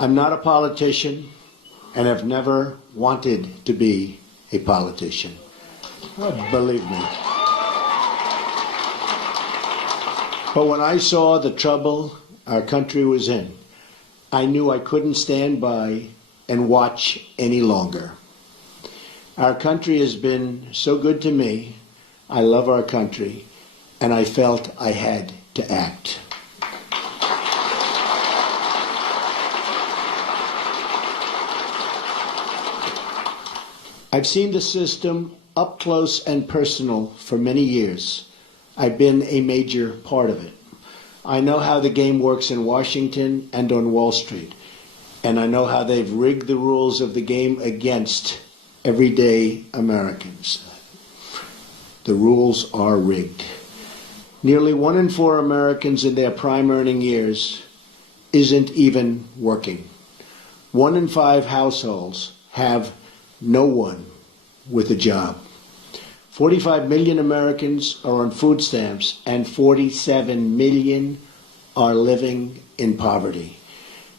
I'm not a politician and have never wanted to be a politician. Believe me. But when I saw the trouble our country was in, I knew I couldn't stand by and watch any longer. Our country has been so good to me. I love our country, and I felt I had to act. I've seen the system up close and personal for many years. I've been a major part of it. I know how the game works in Washington and on Wall Street, and I know how they've rigged the rules of the game against everyday Americans. The rules are rigged. Nearly 1 in 4 Americans in their prime earning years isn't even working. 1 in 5 households have no one with a job. 45 million Americans are on food stamps, and 47 million are living in poverty.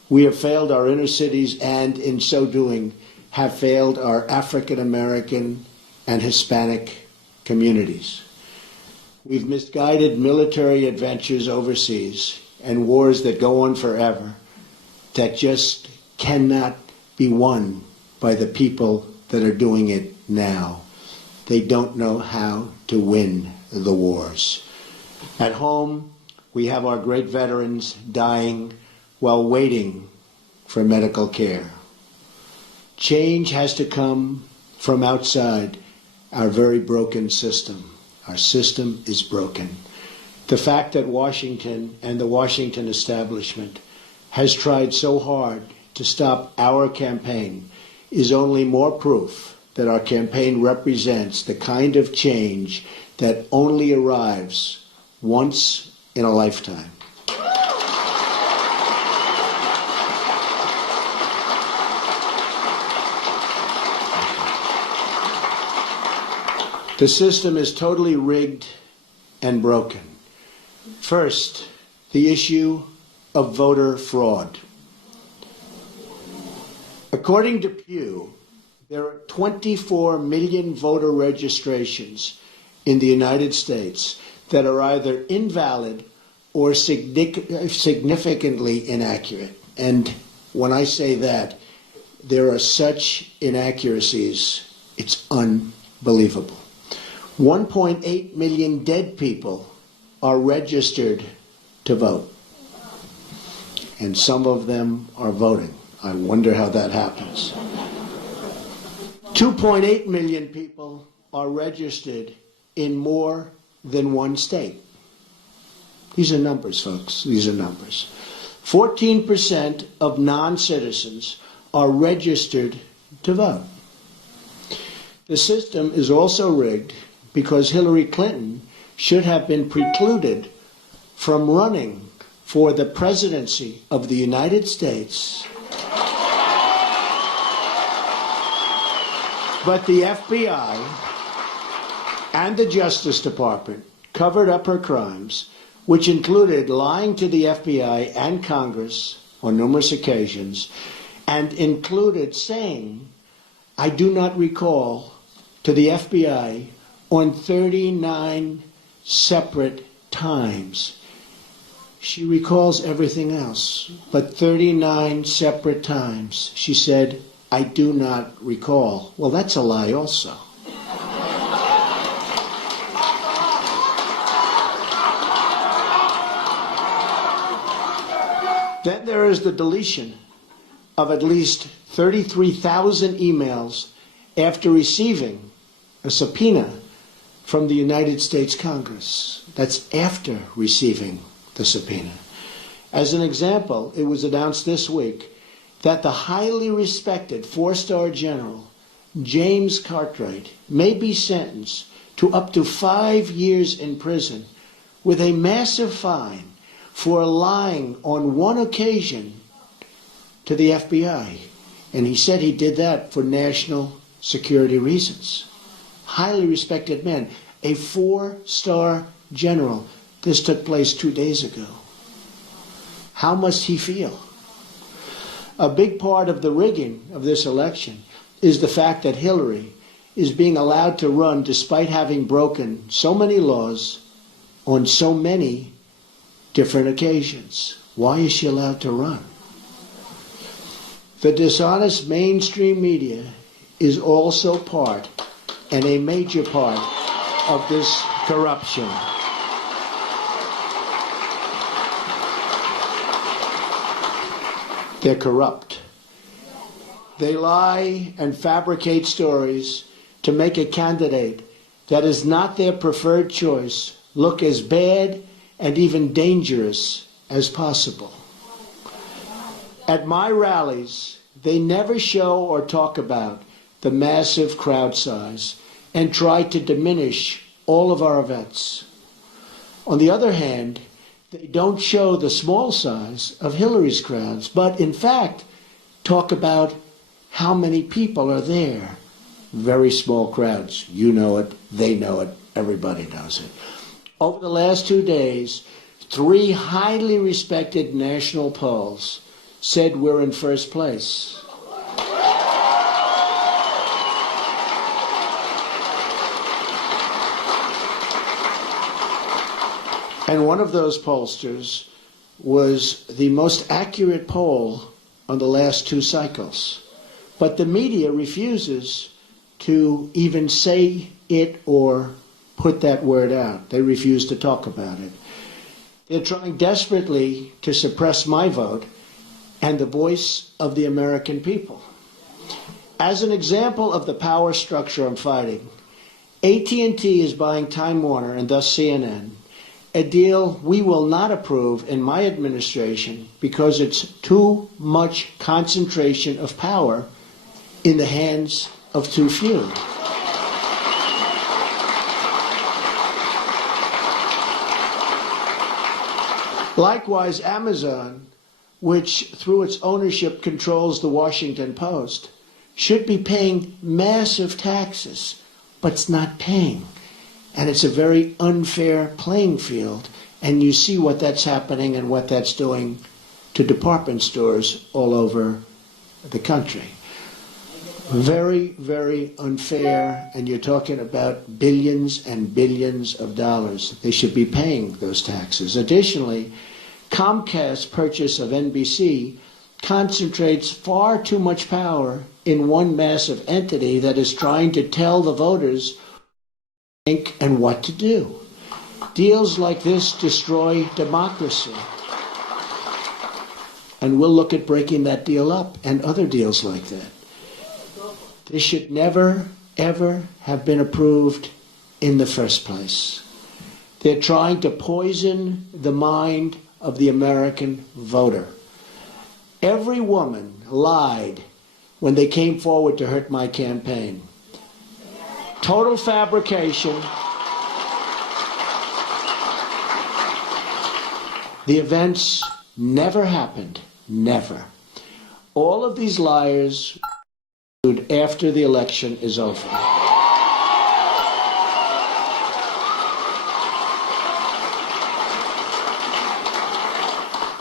We have failed our inner cities, and in so doing, have failed our African American and Hispanic communities. We've misguided military adventures overseas and wars that go on forever that just cannot be won by the people that are doing it now. They don't know how to win the wars. At home, we have our great veterans dying while waiting for medical care. Change has to come from outside our very broken system. Our system is broken. The fact that Washington and the Washington establishment has tried so hard to stop our campaign is only more proof that our campaign represents the kind of change that only arrives once in a lifetime. The system is totally rigged and broken. First, the issue of voter fraud. According to Pew, there are 24 million voter registrations in the United States that are either invalid or significantly inaccurate. And when I say that, there are such inaccuracies, it's unbelievable. 1.8 million dead people are registered to vote, and some of them are voting. I wonder how that happens. 2.8 million people are registered in more than one state. These are numbers, folks. These are numbers. 14% of non-citizens are registered to vote. The system is also rigged because Hillary Clinton should have been precluded from running for the presidency of the United States. But the FBI and the Justice Department covered up her crimes, which included lying to the FBI and Congress on numerous occasions, and included saying, I do not recall, to the FBI on 39 separate times. She recalls everything else, but 39 separate times she said, I do not recall. Well, that's a lie also. Then there is the deletion of at least 33,000 emails after receiving a subpoena from the United States Congress. That's after receiving the subpoena. As an example, it was announced this week that the highly respected 4-star general, James Cartwright, may be sentenced to up to 5 years in prison with a massive fine for lying on one occasion to the FBI. And he said he did that for national security reasons. Highly respected man, a 4-star general. This took place 2 days ago. How must he feel? A big part of the rigging of this election is the fact that Hillary is being allowed to run despite having broken so many laws on so many different occasions. Why is she allowed to run? The dishonest mainstream media is also part, and a major part, of this corruption. They're corrupt. They lie and fabricate stories to make a candidate that is not their preferred choice look as bad and even dangerous as possible. At my rallies, they never show or talk about the massive crowd size and try to diminish all of our events. On the other hand, they don't show the small size of Hillary's crowds, but in fact talk about how many people are there. Very small crowds. You know it, they know it, everybody knows it. Over the last 2 days, 3 highly respected national polls said we're in first place. And one of those pollsters was the most accurate poll on the last 2 cycles. But the media refuses to even say it or put that word out. They refuse to talk about it. They're trying desperately to suppress my vote and the voice of the American people. As an example of the power structure I'm fighting, AT&T is buying Time Warner and thus CNN, a deal we will not approve in my administration because it's too much concentration of power in the hands of too few. Likewise, Amazon, which through its ownership controls the Washington Post, should be paying massive taxes, but it's not paying. And it's a very unfair playing field, and you see what that's happening and what that's doing to department stores all over the country. Very, very unfair, and you're talking about billions and billions of dollars. They should be paying those taxes. Additionally, Comcast's purchase of NBC concentrates far too much power in one massive entity that is trying to tell the voters think and what to do. Deals like this destroy democracy. And we'll look at breaking that deal up and other deals like that. This should never, ever have been approved in the first place. They're trying to poison the mind of the American voter. Every woman lied when they came forward to hurt my campaign. Total fabrication. The events never happened. Never. All of these liars after the election is over.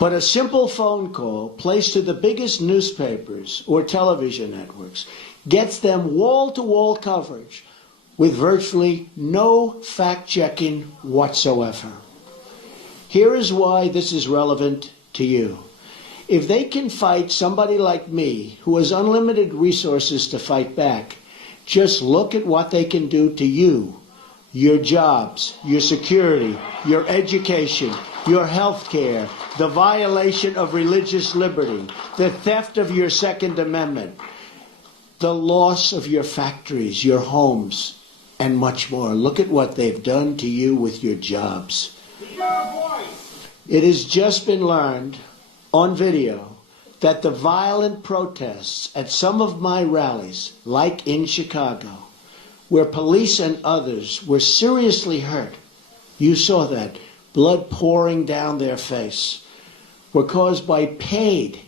But a simple phone call placed to the biggest newspapers or television networks gets them wall-to-wall coverage with virtually no fact-checking whatsoever. Here is why this is relevant to you. If they can fight somebody like me, who has unlimited resources to fight back, just look at what they can do to you, your jobs, your security, your education, your health care, the violation of religious liberty, the theft of your Second Amendment, the loss of your factories, your homes, and much more. Look at what they've done to you with your jobs. It has just been learned on video that the violent protests at some of my rallies, like in Chicago, where police and others were seriously hurt, you saw that, blood pouring down their face, were caused by paid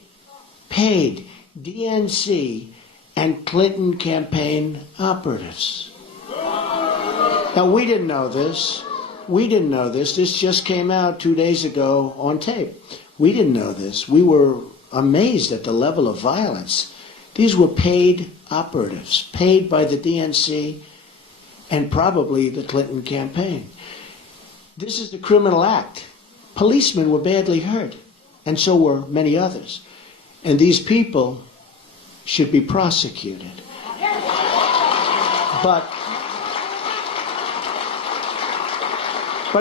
DNC and Clinton campaign operatives. Now, we didn't know this. We didn't know this. This just came out 2 days ago on tape. We didn't know this. We were amazed at the level of violence. These were paid operatives, paid by the DNC and probably the Clinton campaign. This is the criminal act. Policemen were badly hurt, and so were many others. And these people should be prosecuted. But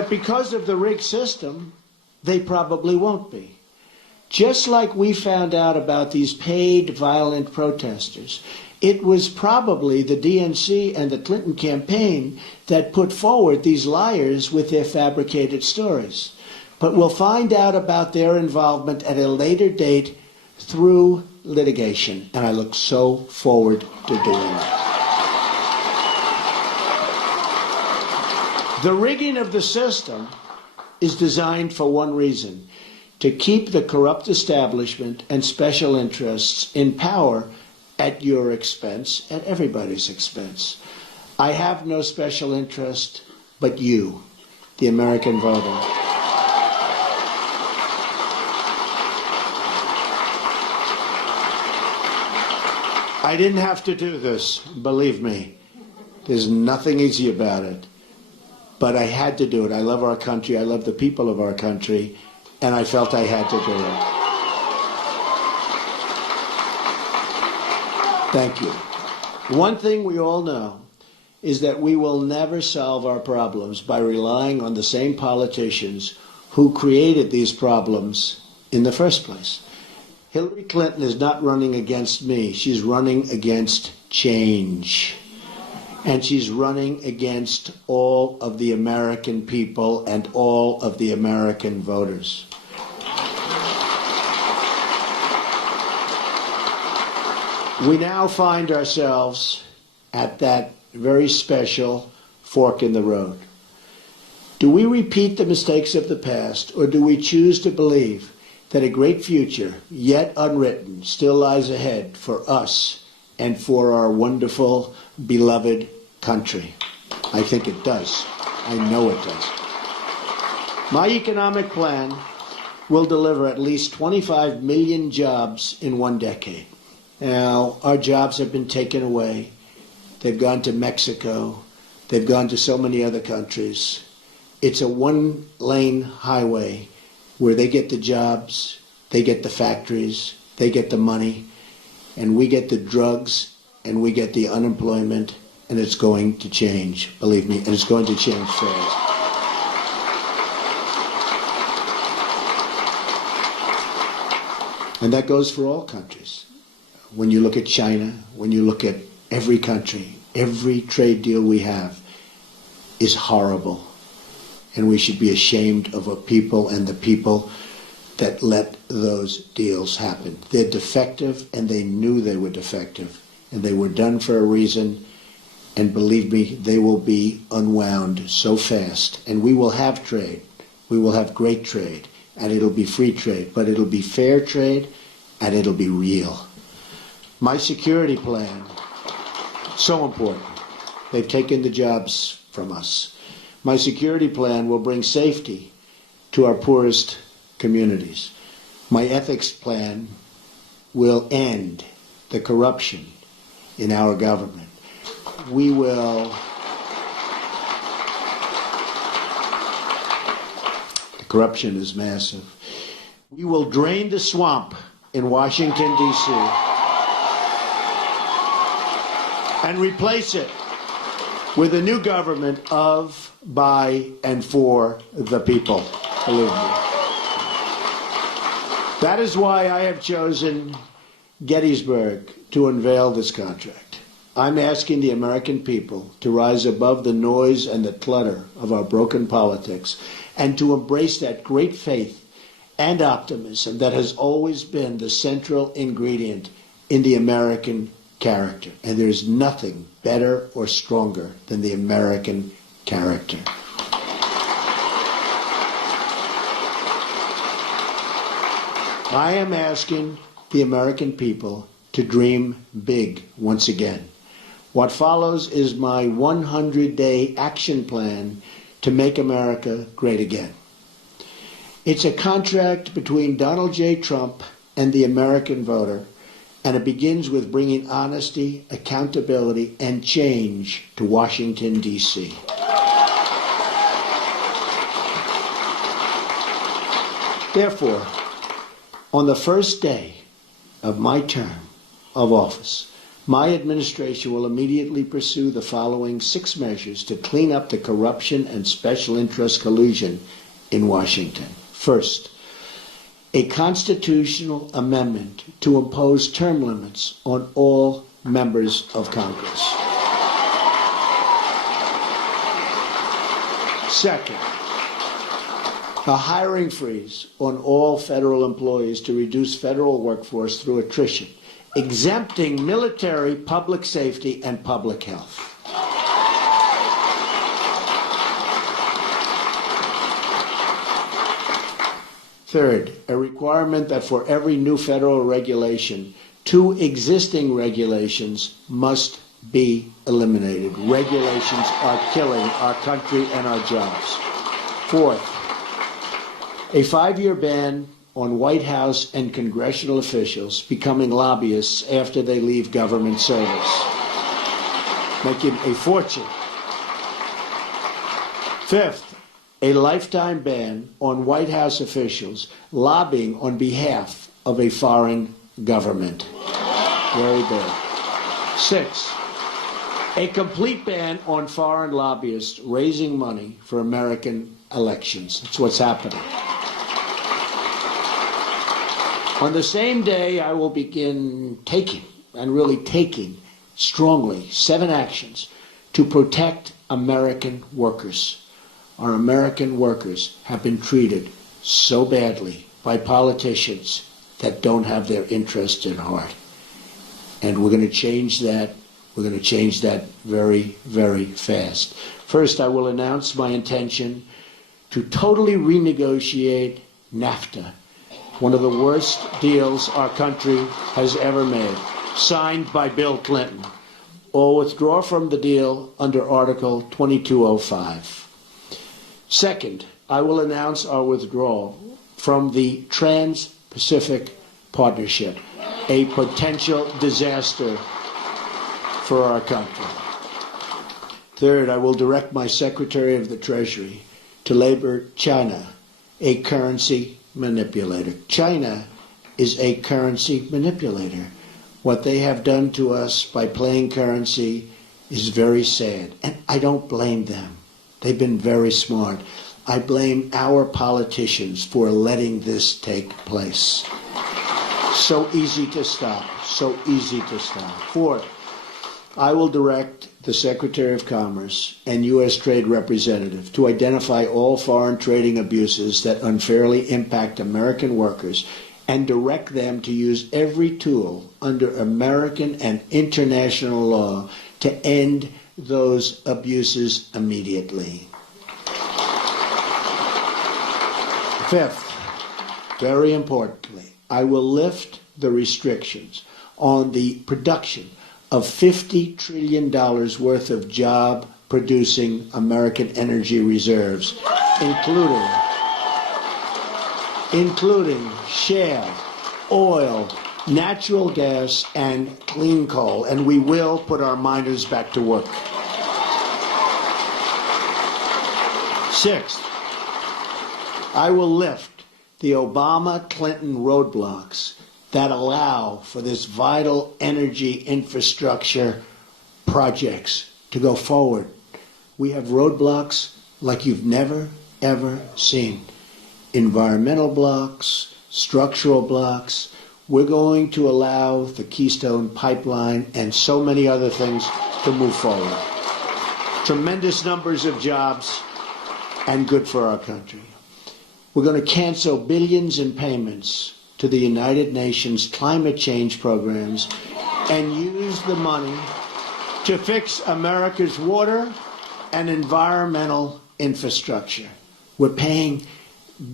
because of the rigged system, they probably won't be. Just like we found out about these paid violent protesters, it was probably the DNC and the Clinton campaign that put forward these liars with their fabricated stories. But we'll find out about their involvement at a later date through litigation, and I look so forward to doing that. The rigging of the system is designed for one reason: to keep the corrupt establishment and special interests in power at your expense, at everybody's expense. I have no special interest but you, the American voter. I didn't have to do this, believe me. There's nothing easy about it. But I had to do it. I love our country. I love the people of our country. And I felt I had to do it. Thank you. One thing we all know is that we will never solve our problems by relying on the same politicians who created these problems in the first place. Hillary Clinton is not running against me. She's running against change. And she's running against all of the American people and all of the American voters. We now find ourselves at that very special fork in the road. Do we repeat the mistakes of the past, or do we choose to believe that a great future, yet unwritten, still lies ahead for us and for our wonderful, beloved country? I think it does. I know it does. My economic plan will deliver at least 25 million jobs in one decade. Now, our jobs have been taken away. They've gone to Mexico. They've gone to so many other countries. It's a one-lane highway where they get the jobs, they get the factories, they get the money, and we get the drugs, and we get the unemployment, and it's going to change, believe me, and it's going to change fast. And that goes for all countries. When you look at China, when you look at every country, every trade deal we have is horrible. And we should be ashamed of our people and the people that let those deals happen. They're defective, and they knew they were defective, and they were done for a reason. And believe me, they will be unwound so fast. And we will have trade. We will have great trade. And it'll be free trade. But it'll be fair trade, and it'll be real. My security plan, so important. They've taken the jobs from us. My security plan will bring safety to our poorest communities. My ethics plan will end the corruption in our government. We will... The corruption is massive. We will drain the swamp in Washington, D.C. and replace it with a new government of, by, and for the people. Believe me. That is why I have chosen Gettysburg to unveil this contract. I'm asking the American people to rise above the noise and the clutter of our broken politics and to embrace that great faith and optimism that has always been the central ingredient in the American character. And there's nothing better or stronger than the American character. I am asking the American people to dream big once again. What follows is my 100-day action plan to make America great again. It's a contract between Donald J. Trump and the American voter, and it begins with bringing honesty, accountability, and change to Washington, D.C. Therefore, on the first day of my term of office, my administration will immediately pursue the following 6 measures to clean up the corruption and special interest collusion in Washington. First, a constitutional amendment to impose term limits on all members of Congress. Second, a hiring freeze on all federal employees to reduce federal workforce through attrition, exempting military, public safety, and public health. Third, a requirement that for every new federal regulation, 2 existing regulations must be eliminated. Regulations are killing our country and our jobs. Fourth, a 5-year ban on White House and congressional officials becoming lobbyists after they leave government service, making a fortune. Fifth, a lifetime ban on White House officials lobbying on behalf of a foreign government. Very bad. Six, a complete ban on foreign lobbyists raising money for American elections. That's what's happening. On the same day, I will begin taking, and really taking strongly, 7 actions to protect American workers. Our American workers have been treated so badly by politicians that don't have their interest at heart. And we're going to change that. We're going to change that very, very fast. First, I will announce my intention to totally renegotiate NAFTA, one of the worst deals our country has ever made, signed by Bill Clinton, or withdraw from the deal under Article 2205. Second, I will announce our withdrawal from the Trans-Pacific Partnership, a potential disaster for our country. Third, I will direct my Secretary of the Treasury to label China a currency manipulator. China is a currency manipulator. What they have done to us by playing currency is very sad, and I don't blame them. They've been very smart. I blame our politicians for letting this take place. So easy to stop, so easy to stop. Fourth, I will direct the Secretary of Commerce and U.S. Trade Representative to identify all foreign trading abuses that unfairly impact American workers and direct them to use every tool under American and international law to end those abuses immediately. Fifth, very importantly, I will lift the restrictions on the production of $50 trillion worth of job-producing American energy reserves, including shale, oil, natural gas, and clean coal, and we will put our miners back to work. Sixth, I will lift the Obama-Clinton roadblocks that allow for this vital energy infrastructure projects to go forward. We have roadblocks like you've never, ever seen. Environmental blocks, structural blocks. We're going to allow the Keystone Pipeline and so many other things to move forward. Tremendous numbers of jobs and good for our country. We're going to cancel billions in payments to the United Nations climate change programs and use the money to fix America's water and environmental infrastructure. We're paying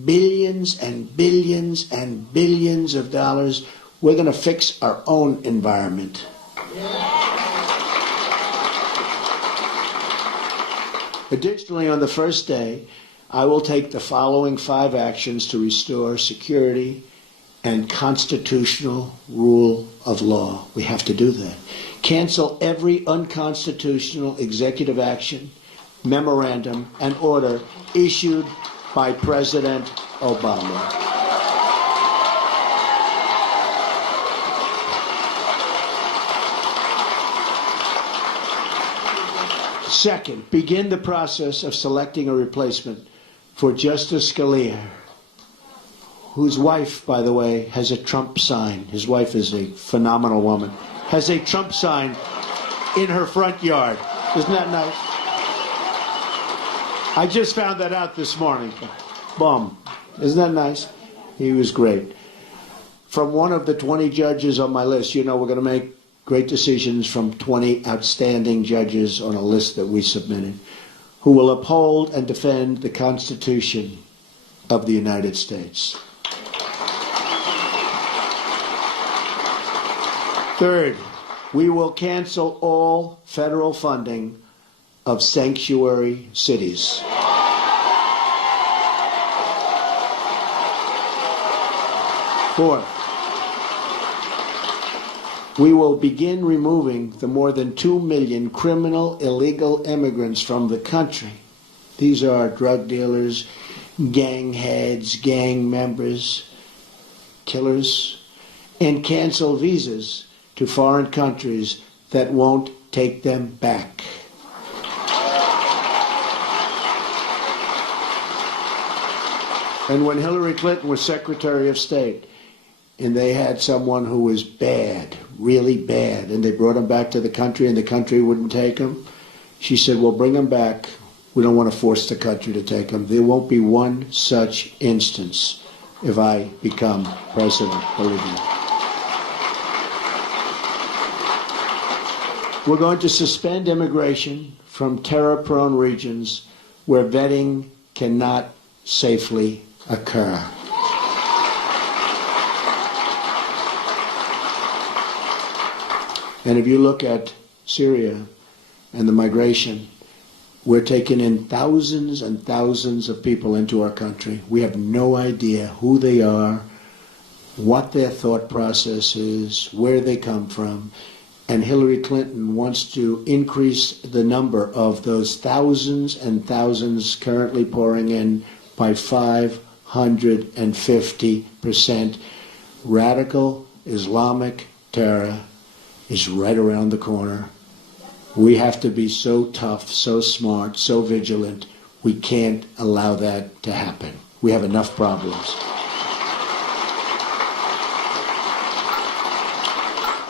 billions and billions and billions of dollars. We're going to fix our own environment. Additionally, on the first day, I will take the following 5 actions to restore security and constitutional rule of law. We have to do that. Cancel every unconstitutional executive action, memorandum, and order issued by President Obama. Second, begin the process of selecting a replacement for Justice Scalia, whose wife, by the way, has a Trump sign. His wife is a phenomenal woman. Has a Trump sign in her front yard. Isn't that nice? I just found that out this morning. Boom. Isn't that nice? He was great. From one of the 20 judges on my list, you know we're going to make great decisions from 20 outstanding judges on a list that we submitted, who will uphold and defend the Constitution of the United States. Third, we will cancel all federal funding of sanctuary cities. Fourth, we will begin removing the more than 2 million criminal illegal immigrants from the country. These are drug dealers, gang heads, gang members, killers, and cancel visas to foreign countries that won't take them back. And when Hillary Clinton was Secretary of State, and they had someone who was bad, really bad, and they brought him back to the country and the country wouldn't take him, she said, well, bring him back. We don't want to force the country to take him. There won't be one such instance if I become president, believe me. We're going to suspend immigration from terror-prone regions where vetting cannot safely occur. And if you look at Syria and the migration, we're taking in thousands and thousands of people into our country. We have no idea who they are, what their thought process is, where they come from. And Hillary Clinton wants to increase the number of those thousands and thousands currently pouring in by 550%. Radical Islamic terror is right around the corner. We have to be so tough, so smart, so vigilant. We can't allow that to happen. We have enough problems.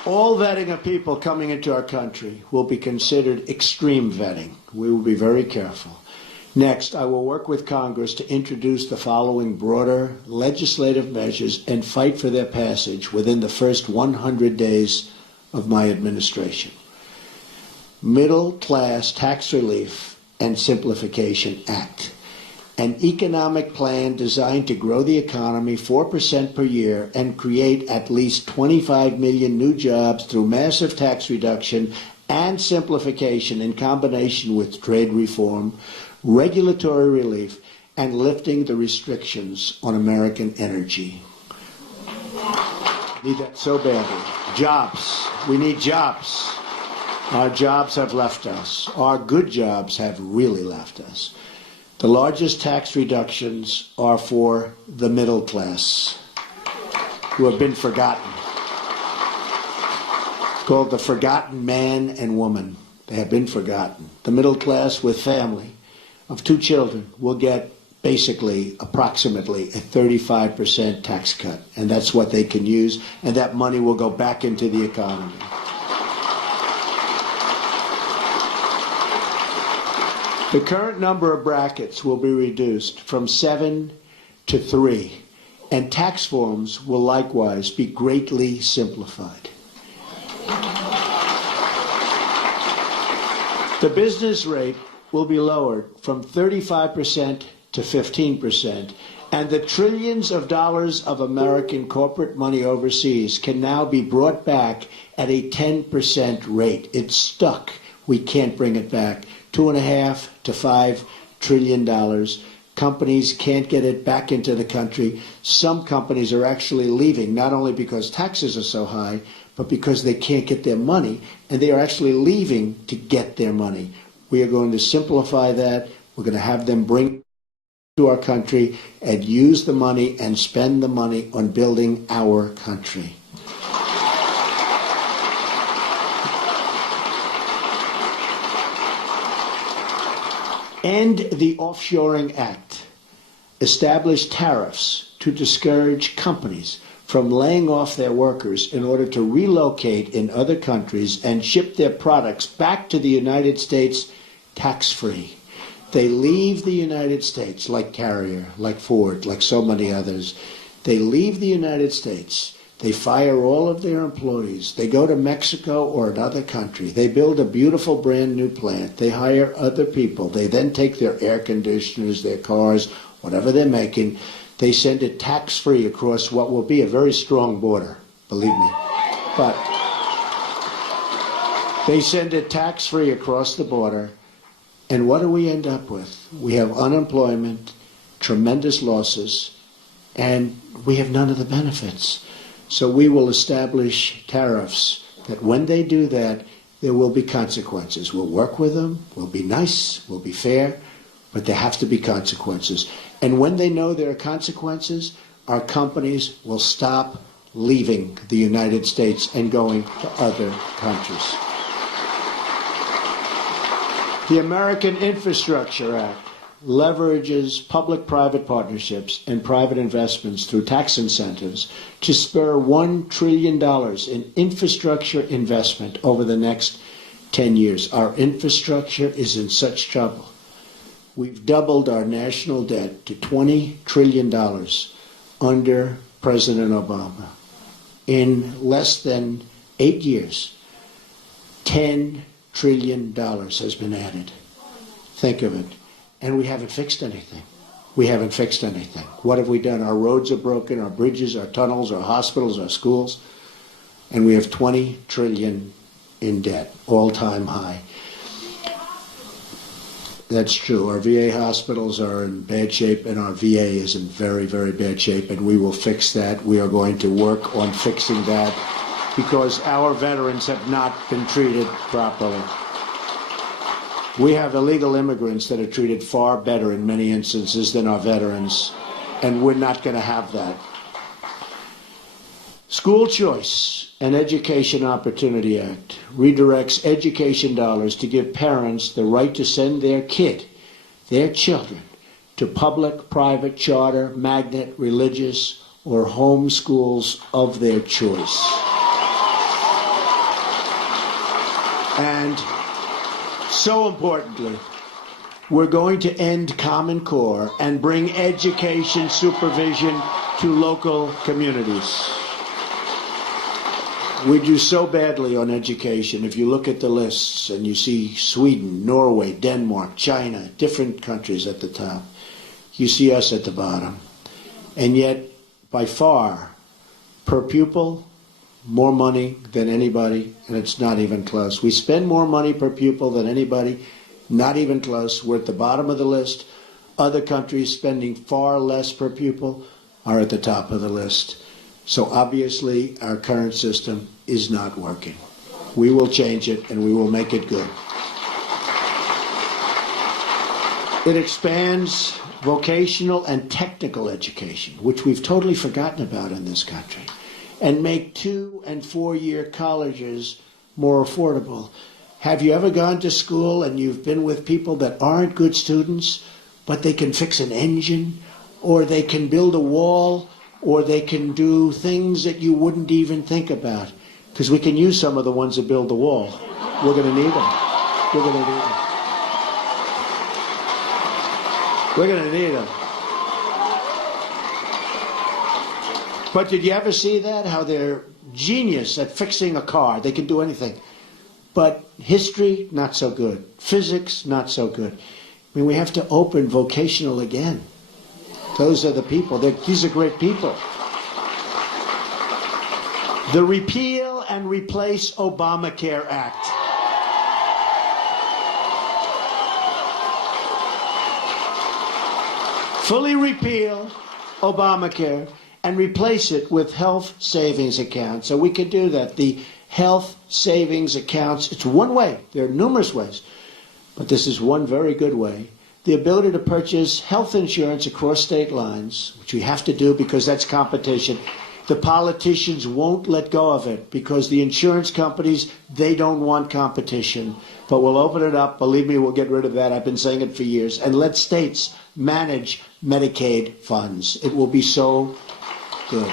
All vetting of people coming into our country will be considered extreme vetting. We will be very careful. Next, I will work with Congress to introduce the following broader legislative measures and fight for their passage within the first 100 days of my administration. Middle Class Tax Relief and Simplification Act. An economic plan designed to grow the economy 4% per year and create at least 25 million new jobs through massive tax reduction and simplification in combination with trade reform, regulatory relief, and lifting the restrictions on American energy. Need that so badly. Jobs. We need jobs. Our jobs have left us. Our good jobs have really left us. The largest tax reductions are for the middle class, who have been forgotten. It's called the forgotten man and woman. They have been forgotten. The middle class with family of 2 children will get basically approximately a 35% tax cut, and that's what they can use, and that money will go back into the economy. The current number of brackets will be reduced from 7 to 3, and tax forms will likewise be greatly simplified. The business rate will be lowered from 35% to 15%, and the trillions of dollars of American corporate money overseas can now be brought back at a 10% rate. It's stuck. We can't bring it back. $2.5 to $5 trillion Companies can't get it back into the country. Some companies are actually leaving, not only because taxes are so high, but because they can't get their money, and they are actually leaving to get their money. We are going to simplify that. We're going to have them bring to our country and use the money and spend the money on building our country. And the Offshoring Act established tariffs to discourage companies from laying off their workers in order to relocate in other countries and ship their products back to the United States tax-free. They leave the United States, like Carrier, like Ford, like so many others. They leave the United States. They fire all of their employees. They go to Mexico or another country. They build a beautiful brand new plant. They hire other people. They then take their air conditioners, their cars, whatever they're making. They send it tax-free across what will be a very strong border, believe me. But they send it tax-free across the border. And what do we end up with? We have unemployment, tremendous losses, and we have none of the benefits. So we will establish tariffs that when they do that, there will be consequences. We'll work with them, we'll be nice, we'll be fair, but there have to be consequences. And when they know there are consequences, our companies will stop leaving the United States and going to other countries. The American Infrastructure Act leverages public-private partnerships and private investments through tax incentives to spur $1 trillion in infrastructure investment over the next 10 years. Our infrastructure is in such trouble. We've doubled our national debt to $20 trillion under President Obama. In less than 8 years, $10 trillion has been added. Think of it. And we haven't fixed anything. We haven't fixed anything. What have we done? Our roads are broken, our bridges, our tunnels, our hospitals, our schools, and we have $20 trillion in debt, all-time high. That's true. Our VA hospitals are in bad shape, and our VA is in very, very bad shape, and we will fix that. We are going to work on fixing that because our veterans have not been treated properly. We have illegal immigrants that are treated far better in many instances than our veterans, and we're not going to have that. School Choice and Education Opportunity Act redirects education dollars to give parents the right to send their kid, their children, to public, private, charter, magnet, religious, or home schools of their choice. And so importantly, we're going to end Common Core and bring education supervision to local communities. We do so badly on education. If you look at the lists and you see Sweden, Norway, Denmark, China, different countries at the top, you see us at the bottom. And yet, by far, per pupil, more money than anybody, and it's not even close. We spend more money per pupil than anybody, not even close. We're at the bottom of the list. Other countries spending far less per pupil are at the top of the list. So obviously, our current system is not working. We will change it, and we will make it good. It expands vocational and technical education, which we've totally forgotten about in this country, and make 2- and 4-year colleges more affordable. Have you ever gone to school and you've been with people that aren't good students, but they can fix an engine, or they can build a wall, or they can do things that you wouldn't even think about? Because we can use some of the ones that build the wall. We're going to need them. We're going to need them. We're going to need them. But did you ever see that? How they're genius at fixing a car. They can do anything. But history, not so good. Physics, not so good. I mean, we have to open vocational again. Those are the people. These are great people. The Repeal and Replace Obamacare Act. fully repeal Obamacare and replace it with health savings accounts. So we can do that. The health savings accounts, it's one way. There are numerous ways, but this is one very good way. The ability to purchase health insurance across state lines, which we have to do because that's competition. The politicians won't let go of it because the insurance companies, they don't want competition. But we'll open it up. Believe me, we'll get rid of that. I've been saying it for years. And let states manage Medicaid funds. It will be so good.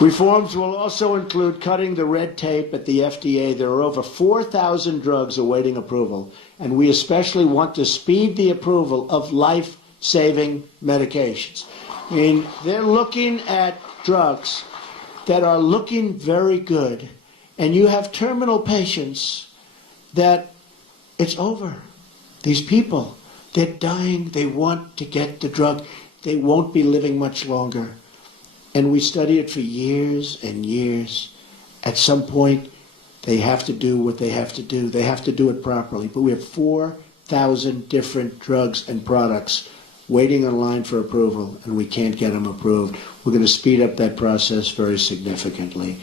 Reforms will also include cutting the red tape at the FDA. There are over 4,000 drugs awaiting approval, and we especially want to speed the approval of life-saving medications. I mean, they're looking at drugs that are looking very good, and you have terminal patients that it's over. These people, they're dying. They want to get the drug. They won't be living much longer. And we study it for years and years. At some point, they have to do what they have to do. They have to do it properly. But we have 4,000 different drugs and products waiting in line for approval, and we can't get them approved. We're going to speed up that process very significantly.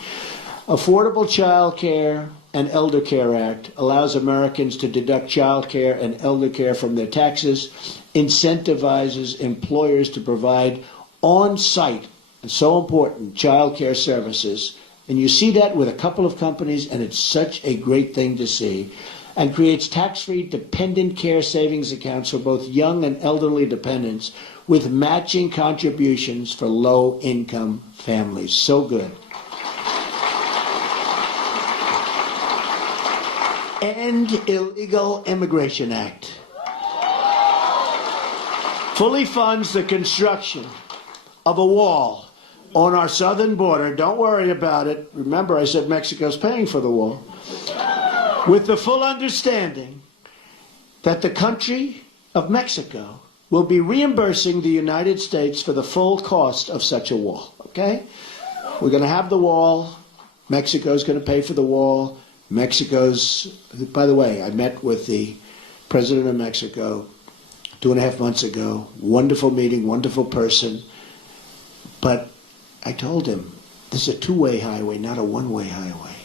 Affordable Child Care and Elder Care Act allows Americans to deduct child care and elder care from their taxes, incentivizes employers to provide on-site, and so important, child care services. And you see that with a couple of companies, and it's such a great thing to see. And creates tax-free dependent care savings accounts for both young and elderly dependents with matching contributions for low-income families. So good. End Illegal Immigration Act. Fully funds the construction of a wall on our southern border. Don't worry about it. Remember, I said Mexico's paying for the wall. With the full understanding that the country of Mexico will be reimbursing the United States for the full cost of such a wall, okay? We're going to have the wall. Mexico's going to pay for the wall. Mexico's, by the way, I met with the president of Mexico 2.5 months ago. Wonderful meeting, wonderful person. But I told him, this is a two-way highway, not a one-way highway.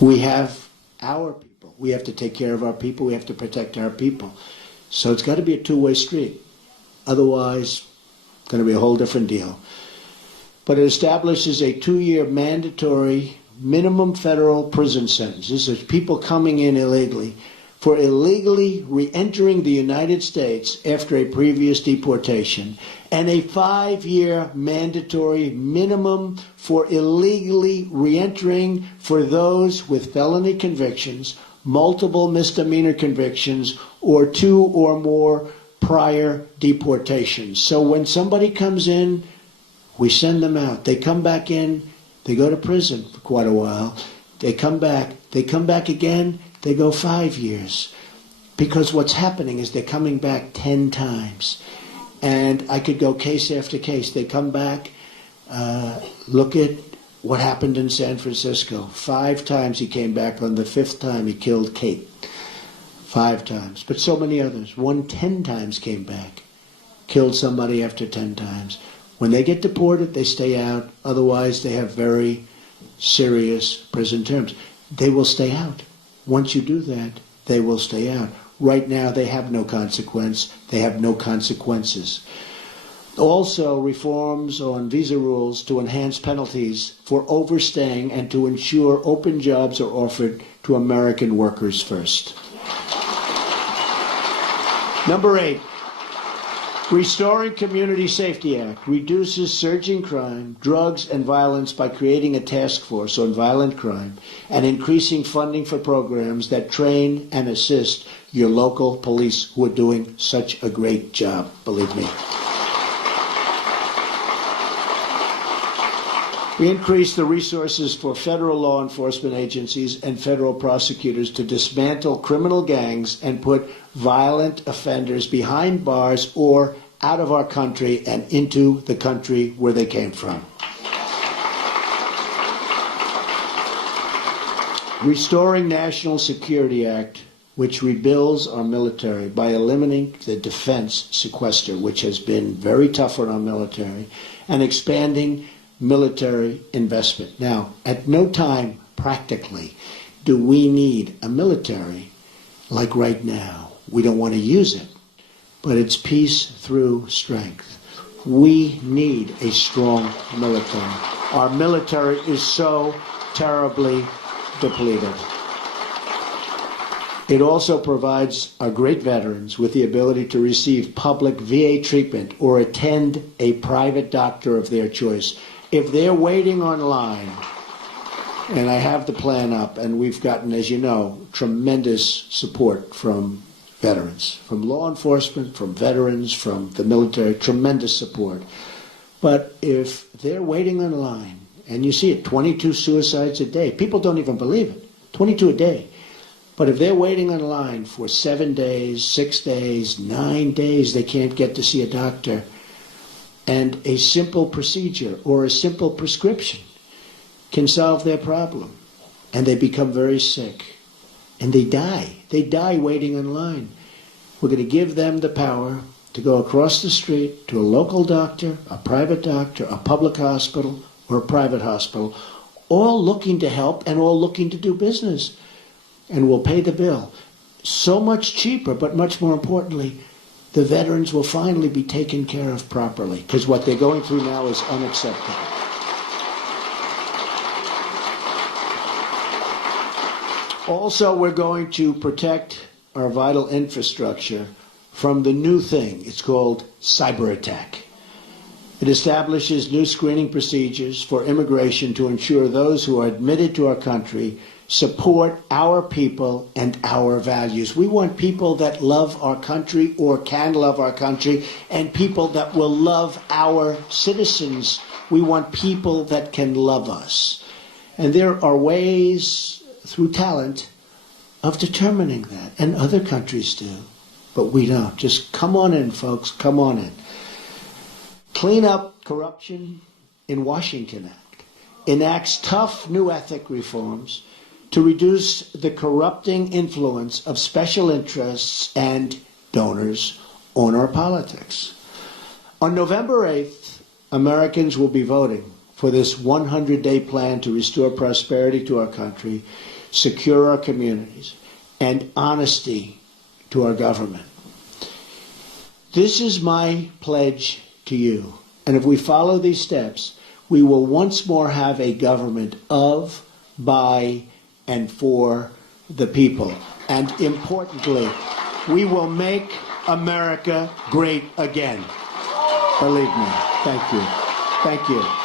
We have our people. We have to take care of our people. We have to protect our people. So it's got to be a two-way street. Otherwise, it's going to be a whole different deal. But it establishes a 2-year mandatory minimum federal prison sentence. This is people coming in illegally for illegally re-entering the United States after a previous deportation, and a 5-year mandatory minimum for illegally re-entering for those with felony convictions, multiple misdemeanor convictions, or 2 or more prior deportations. So when somebody comes in, we send them out. They come back in, they go to prison for quite a while. They come back again, they go 5 years. Because what's happening is they're coming back 10 times. And I could go case after case. They come back, look at what happened in San Francisco. 5 times he came back. On the 5th time he killed Kate. 5 times. But so many others. 10 times came back. Killed somebody after 10 times. When they get deported, they stay out. Otherwise, they have very serious prison terms. They will stay out. Once you do that, they will stay out. Right now, they have no consequence. They have no consequences. Also, reforms on visa rules to enhance penalties for overstaying and to ensure open jobs are offered to American workers first. Number 8. Restoring Community Safety Act reduces surging crime, drugs, and violence by creating a task force on violent crime and increasing funding for programs that train and assist your local police who are doing such a great job, believe me. We increase the resources for federal law enforcement agencies and federal prosecutors to dismantle criminal gangs and put violent offenders behind bars or out of our country and into the country where they came from. Restoring National Security Act which rebuilds our military by eliminating the defense sequester, which has been very tough on our military, and expanding military investment. Now, at no time, practically, do we need a military like right now. We don't want to use it, but it's peace through strength. We need a strong military. Our military is so terribly depleted. It also provides our great veterans with the ability to receive public VA treatment or attend a private doctor of their choice. If they're waiting online, and I have the plan up, and we've gotten, as you know, tremendous support from veterans, from law enforcement, from veterans, from the military, tremendous support. But if they're waiting on line, and you see it, 22 suicides a day, people don't even believe it, 22 a day. But if they're waiting on line for 7 days, 6 days, 9 days, they can't get to see a doctor, and a simple procedure or a simple prescription can solve their problem, and they become very sick. And they die. They die waiting in line. We're going to give them the power to go across the street to a local doctor, a private doctor, a public hospital, or a private hospital, all looking to help and all looking to do business. And we'll pay the bill. So much cheaper, but much more importantly, the veterans will finally be taken care of properly, because what they're going through now is unacceptable. Also, we're going to protect our vital infrastructure from the new thing. It's called cyber attack. It establishes new screening procedures for immigration to ensure those who are admitted to our country support our people and our values. We want people that love our country or can love our country, and people that will love our citizens. We want people that can love us. And there are ways through talent of determining that, and other countries do, but we don't. Just come on in, folks, come on in. Clean up corruption in Washington Act enacts tough new ethic reforms to reduce the corrupting influence of special interests and donors on our politics. On November 8th, Americans will be voting for this 100-day plan to restore prosperity to our country, secure our communities, and honesty to our government. This is my pledge to you. And if we follow these steps, we will once more have a government of, by, and for the people. And importantly, we will make America great again. Believe me. Thank you. Thank you.